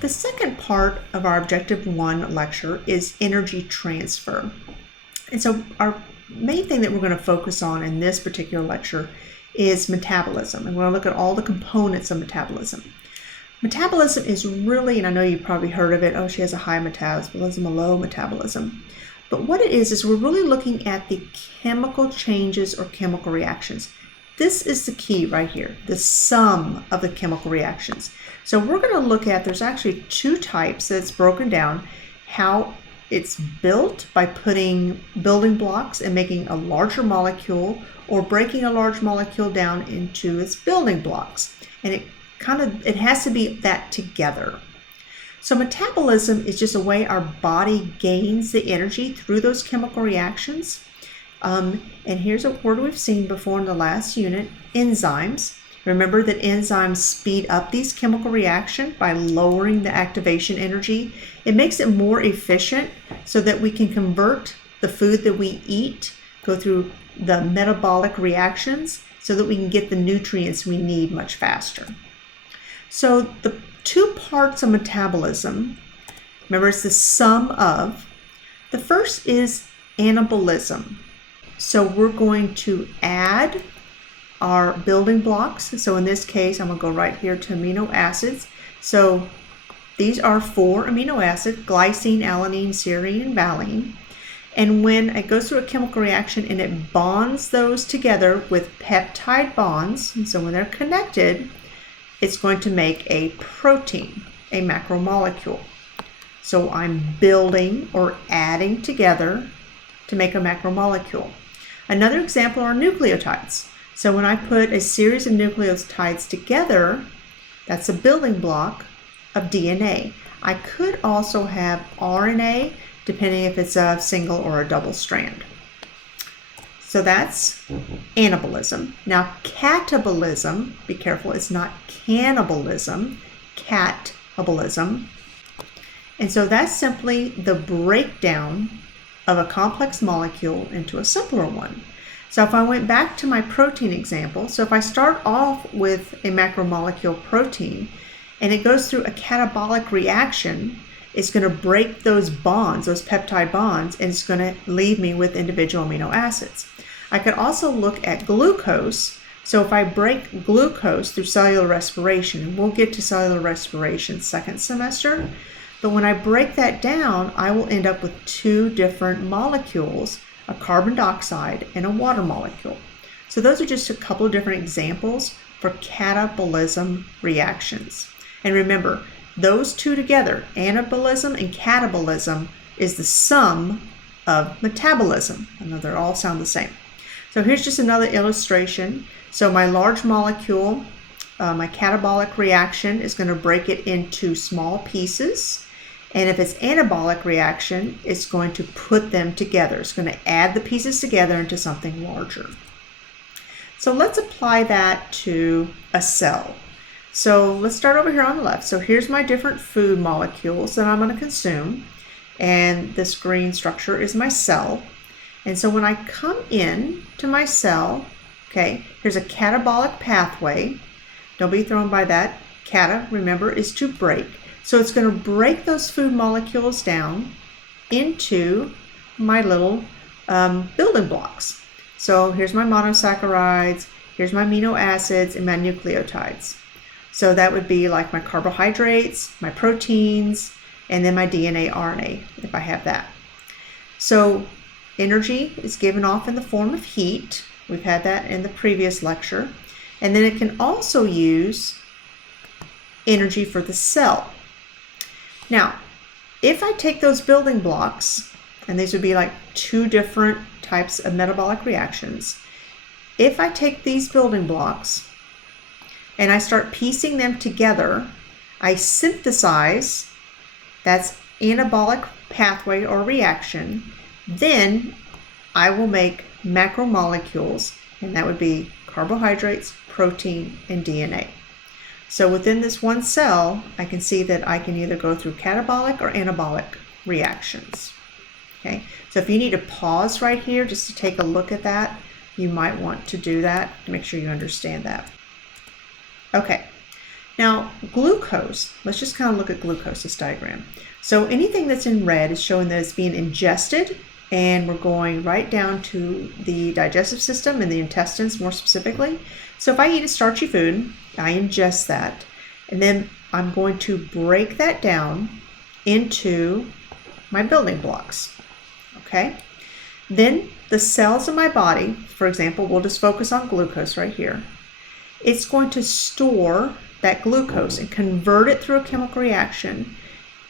The second part of our Objective 1 lecture is energy transfer. And so our main thing that we're going to focus on in this particular lecture is metabolism. And we're going to look at all the components of metabolism. Metabolism is really, and I know you've probably heard of it, oh, she has a high metabolism, a low metabolism. But what it is we're really looking at the chemical changes or chemical reactions. This is the key right here, the sum of the chemical reactions. So we're going to look at, there's actually two types that's broken down, how it's built by putting building blocks and making a larger molecule or breaking a large molecule down into its building blocks. And it has to be that together. So metabolism is just a way our body gains the energy through those chemical reactions. And here's a word we've seen before in the last unit, enzymes. Remember that enzymes speed up these chemical reactions by lowering the activation energy. It makes it more efficient so that we can convert the food that we eat, go through the metabolic reactions so that we can get the nutrients we need much faster. So the two parts of metabolism, remember it's the sum of, the first is anabolism. So we're going to add our building blocks. So in this case, I'm going to go right here to amino acids. So these are 4 amino acids, glycine, alanine, serine, and valine. And when it goes through a chemical reaction and it bonds those together with peptide bonds, and so when they're connected, it's going to make a protein, a macromolecule. So I'm building or adding together to make a macromolecule. Another example are nucleotides. So when I put a series of nucleotides together, that's a building block of DNA. I could also have RNA, depending if it's a single or a double strand. So that's anabolism. Now catabolism, be careful, it's not cannibalism, catabolism. And so that's simply the breakdown of a complex molecule into a simpler one. So if I went back to my protein example, so if I start off with a macromolecule protein and it goes through a catabolic reaction, it's going to break those bonds, those peptide bonds, and it's going to leave me with individual amino acids. I could also look at glucose. So if I break glucose through cellular respiration, and we'll get to cellular respiration second semester, but when I break that down, I will end up with 2 different molecules, a carbon dioxide and a water molecule. So those are just a couple of different examples for catabolism reactions. And remember, those two together, anabolism and catabolism, is the sum of metabolism. I know they all sound the same. So here's just another illustration. So my large molecule, my catabolic reaction is going to break it into small pieces. And if it's anabolic reaction, it's going to put them together. It's going to add the pieces together into something larger. So let's apply that to a cell. So let's start over here on the left. So here's my different food molecules that I'm going to consume. And this green structure is my cell. And so when I come in to my cell, okay, here's a catabolic pathway. Don't be thrown by that. Cata, remember, is to break. So it's going to break those food molecules down into my little building blocks. So here's my monosaccharides, here's my amino acids, and my nucleotides. So that would be like my carbohydrates, my proteins, and then my DNA, RNA, if I have that. So energy is given off in the form of heat. We've had that in the previous lecture. And then it can also use energy for the cell. Now, if I take those building blocks, and these would be like 2 different types of metabolic reactions, if I take these building blocks and I start piecing them together, I synthesize, that's anabolic pathway or reaction, then I will make macromolecules, and that would be carbohydrates, protein, and DNA. So within this one cell, I can see that I can either go through catabolic or anabolic reactions. Okay, so if you need to pause right here just to take a look at that, you might want to do that to make sure you understand that. Okay, Now, glucose, let's just kind of look at glucose, this diagram. So anything that's in red is showing that it's being ingested, and we're going right down to the digestive system and the intestines more specifically. So if I eat a starchy food, I ingest that, and then I'm going to break that down into my building blocks, okay? Then the cells in my body, for example, we'll just focus on glucose right here. It's going to store that glucose and convert it through a chemical reaction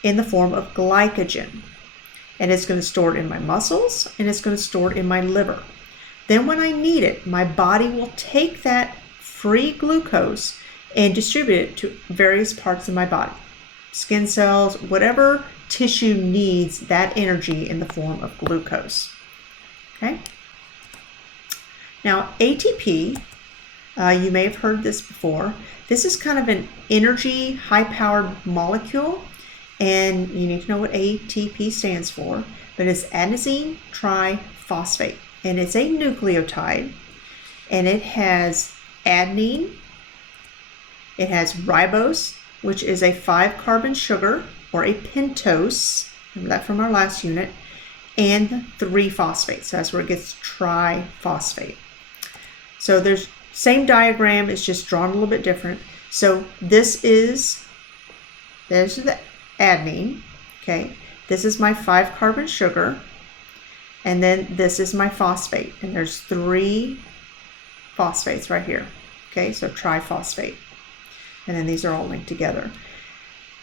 in the form of glycogen. And it's going to store it in my muscles, and it's going to store it in my liver. Then when I need it, my body will take that free glucose and distribute it to various parts of my body. Skin cells, whatever tissue needs that energy in the form of glucose. Okay? Now, ATP, you may have heard this before. This is kind of an energy, high-powered molecule, and you need to know what ATP stands for, but it's adenosine triphosphate, and it's a nucleotide, and it has adenine, it has ribose, which is a 5-carbon sugar, or a pentose, remember that from our last unit, and 3 phosphates. That's where it gets triphosphate. So there's same diagram, it's just drawn a little bit different. So there's the adenine, okay? This is my 5-carbon sugar, and then this is my phosphate, and there's 3 phosphates right here, okay? So triphosphate, and then these are all linked together.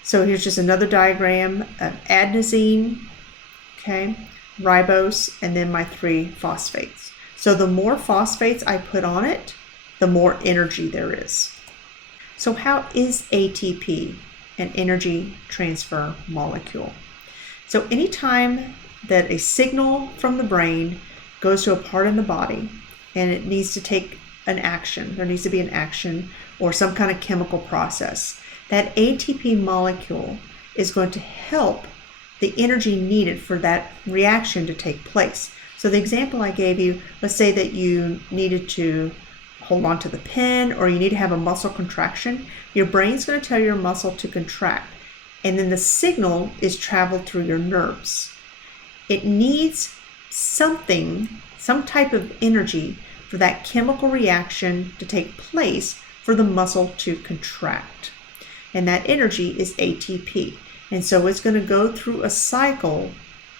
So here's just another diagram of adenosine, okay, ribose, and then my 3 phosphates. So the more phosphates I put on it, the more energy there is. So how is ATP an energy transfer molecule? So anytime that a signal from the brain goes to a part in the body and it needs to take an action, there needs to be an action or some kind of chemical process, that ATP molecule is going to help the energy needed for that reaction to take place. So the example I gave you, let's say that you needed to hold on to the pen, or you need to have a muscle contraction, your brain's going to tell your muscle to contract, and then the signal is traveled through your nerves. It needs something, some type of energy for that chemical reaction to take place for the muscle to contract. And that energy is ATP. And so it's going to go through a cycle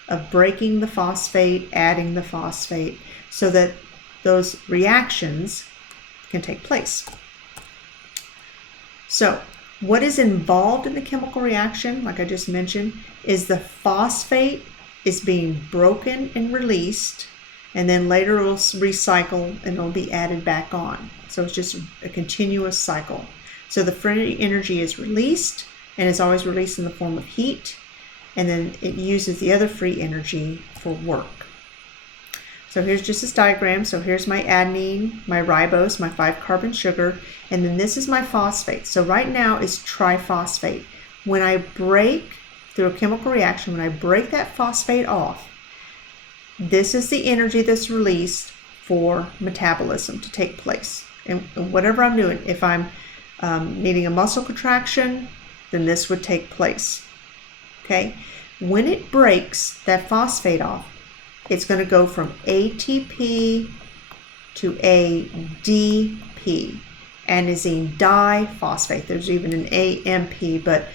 of breaking the phosphate, adding the phosphate, so that those reactions can take place. So what is involved in the chemical reaction, like I just mentioned, is the phosphate is being broken and released, and then later it'll recycle and it'll be added back on. So it's just a continuous cycle. So the free energy is released, and it's always released in the form of heat, and then it uses the other free energy for work. So here's just this diagram. So here's my adenine, my ribose, my 5-carbon sugar, and then this is my phosphate. So right now it's triphosphate. When I break, through a chemical reaction, when I break that phosphate off, this is the energy that's released for metabolism to take place. And whatever I'm doing, if I'm needing a muscle contraction, then this would take place. Okay? When it breaks that phosphate off, it's going to go from ATP to ADP, adenosine diphosphate. There's even an AMP, but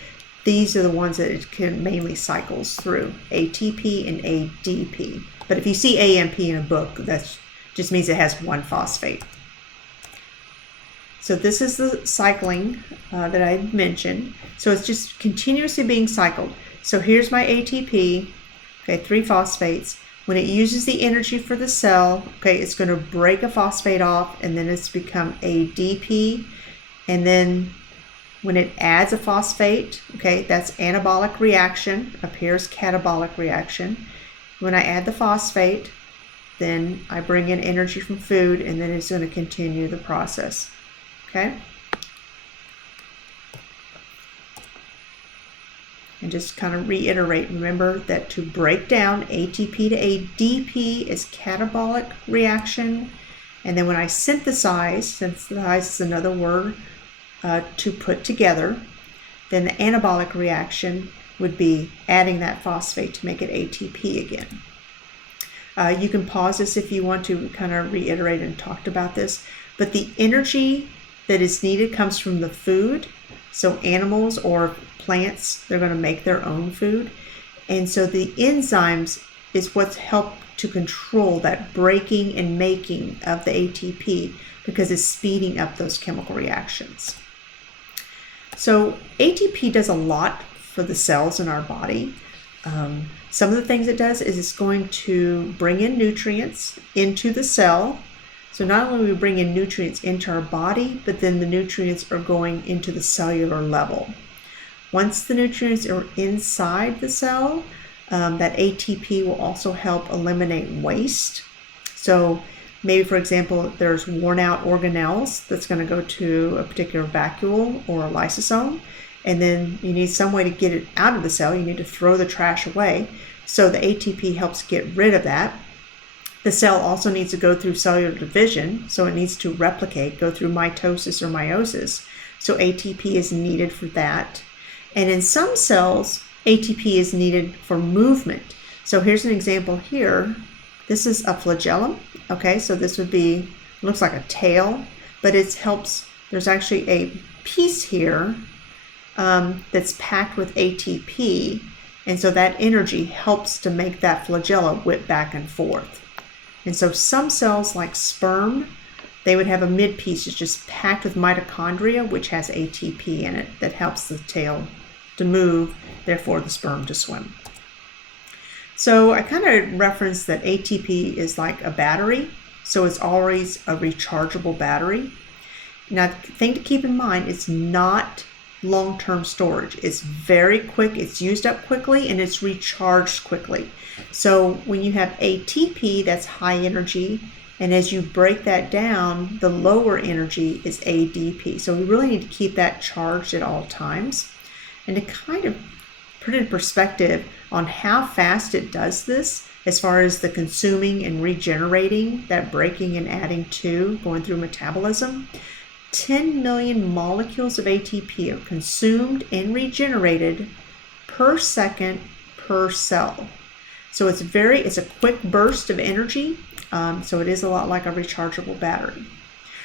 these are the ones that it can mainly cycles through, ATP and ADP. But if you see AMP in a book, that just means it has one phosphate. So this is the cycling that I mentioned. So it's just continuously being cycled. So here's my ATP, okay, 3 phosphates. When it uses the energy for the cell, okay, it's going to break a phosphate off, and then it's become ADP. And then when it adds a phosphate, okay, that's anabolic reaction, up here is catabolic reaction. When I add the phosphate, then I bring in energy from food, and then it's going to continue the process, okay? And just kind of reiterate, remember that to break down ATP to ADP is catabolic reaction. And then when I synthesize is another word, to put together. Then the anabolic reaction would be adding that phosphate to make it ATP again. You can pause this if you want to kind of reiterate and talked about this, but the energy that is needed comes from the food. So animals or plants, they're going to make their own food. And so the enzymes is what's helped to control that breaking and making of the ATP because it's speeding up those chemical reactions. So ATP does a lot for the cells in our body. Some of the things it does is it's going to bring in nutrients into the cell. So not only do we bring in nutrients into our body, but then the nutrients are going into the cellular level. Once the nutrients are inside the cell, that ATP will also help eliminate waste. So maybe, for example, there's worn out organelles that's going to go to a particular vacuole or a lysosome, and then you need some way to get it out of the cell. You need to throw the trash away. So the ATP helps get rid of that. The cell also needs to go through cellular division, so it needs to replicate, go through mitosis or meiosis. So ATP is needed for that. And in some cells, ATP is needed for movement. So here's an example here. This is a flagellum. Okay, so this would be, looks like a tail, but it helps, there's actually a piece here that's packed with ATP. And so that energy helps to make that flagella whip back and forth. And so some cells like sperm, they would have a mid piece that's just packed with mitochondria, which has ATP in it that helps the tail to move, therefore the sperm to swim. So I kind of referenced that ATP is like a battery, so it's always a rechargeable battery. Now, the thing to keep in mind, it's not long-term storage. It's very quick, it's used up quickly, and it's recharged quickly. So when you have ATP, that's high energy, and as you break that down, the lower energy is ADP. So we really need to keep that charged at all times. And to kind of put it in perspective on how fast it does this, as far as the consuming and regenerating, that breaking and adding to, going through metabolism, 10 million molecules of ATP are consumed and regenerated per second per cell. So it's a quick burst of energy. So it is a lot like a rechargeable battery.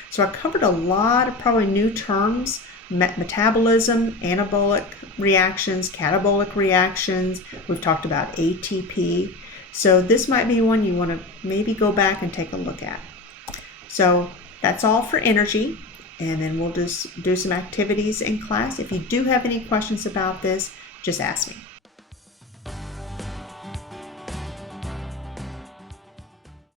So I covered a lot of probably new terms: metabolism, anabolic reactions, catabolic reactions. We've talked about ATP. So this might be one you want to maybe go back and take a look at. So that's all for energy. And then we'll just do some activities in class. If you do have any questions about this, just ask me.